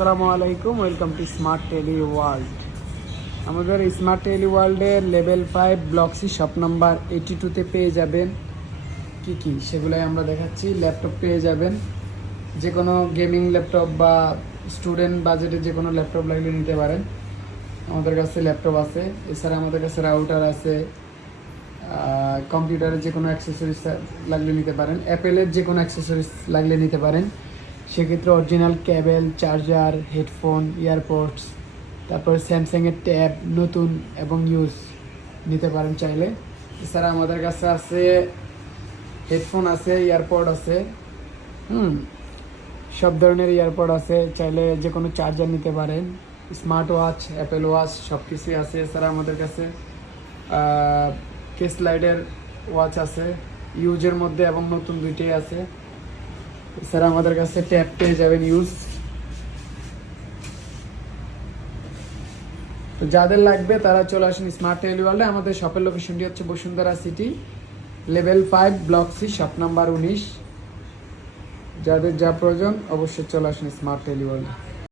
আসসালামু আলাইকুম, welcome to smart tele world. আমাদের স্মার্ট টেলি ওয়ার্ল্ডের level 5 block C shop number 82-তে পেয়ে যাবেন কি সেগুলাই আমরা দেখাচ্ছি। ল্যাপটপ পেয়ে যাবেন, যে কোনো গেমিং ল্যাপটপ বা স্টুডেন্ট বাজেটে যে কোনো ল্যাপটপ লাগলে নিতে পারেন। আমাদের কাছে ল্যাপটপ আছে, এছাড়া আমাদের কাছে রাউটার আছে, কম্পিউটারের যে কোনো অ্যাক্সেসরিজ লাগলে নিতে পারেন, অ্যাপেলের যে কোনো অ্যাক্সেসরিজ লাগলে নিতে পারেন। সেক্ষেত্রে original cable, charger, headphone, EarPods, তারপর স্যামসাংয়ের ট্যাব নতুন এবং ইউজ নিতে পারেন চাইলে। এছাড়া আমাদের কাছে আছে হেডফোন আছে, ইয়ারপড আছে, সব ধরনের ইয়ারপড আছে, চাইলে যে কোনো চার্জার নিতে পারেন। স্মার্ট ওয়াচ, অ্যাপেল ওয়াচ সব কিছুই আছে। এছাড়া আমাদের কাছে কেস লাইটের ওয়াচ আছে, ইউজের মধ্যে এবং নতুন দুইটাই আছে। এছাড়া আমাদের কাছে ট্যাব পেয়ে যাবেন ইউজ। তো যাদের লাগবে তারা চলে আসেন স্মার্ট টেলি ওয়ার্ল্ডে। আমাদের শপের লোকেশনটি হচ্ছে Bashundhara city, level 5 block C shop number 19। যাদের যা প্রয়োজন অবশ্যই চলে আসেন স্মার্ট টেলি ওয়ার্ল্ডে।